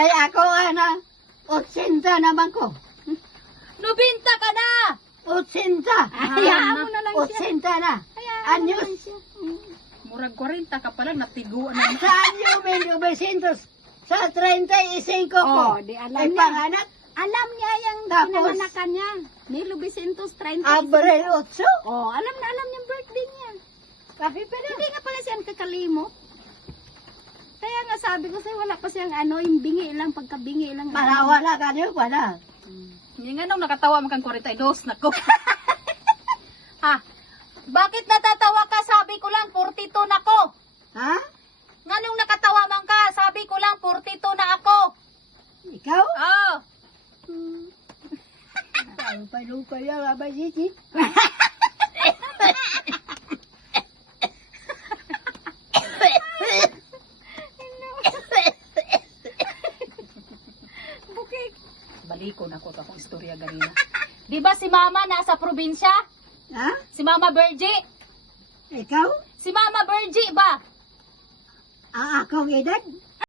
Kaya ako, 80 naman ko. 90 ka na! 80. Hayaan mo na lang siya. 80 na. Hayaan mo Anyos. na lang siya. Murag 40 ka pala, natiguan na. Sa anyo, 1900. Sa 35 ko. Oh, di alam Ay, niya. panganak. Alam niya yung Tapos, pinanganakan niya. 1930. Abril 8. Oh, alam niya yung birthday niya. Kapi pa na. Hindi nga pala siya kakalimot. Kaya nga sabi ko sa'yo, wala pa siyang yung bingi lang, pagkabingi lang. Wala ka niyo, wala. Hindi nga nung nakatawa makang 42, nako. Ha? Bakit natatawa ka? Sabi ko lang, 42 na ako. Ha? Nga nung nakatawa man ka, sabi ko lang, 42 na ako. Ikaw? Oh. Lupay yan, abay Gigi. Bukik. Baliko na ko akong istorya ganina. Di ba si Mama nasa probinsya? Ha? Si Mama Bergie? Ikaw? Si Mama Bergie ba? Ang akong edad?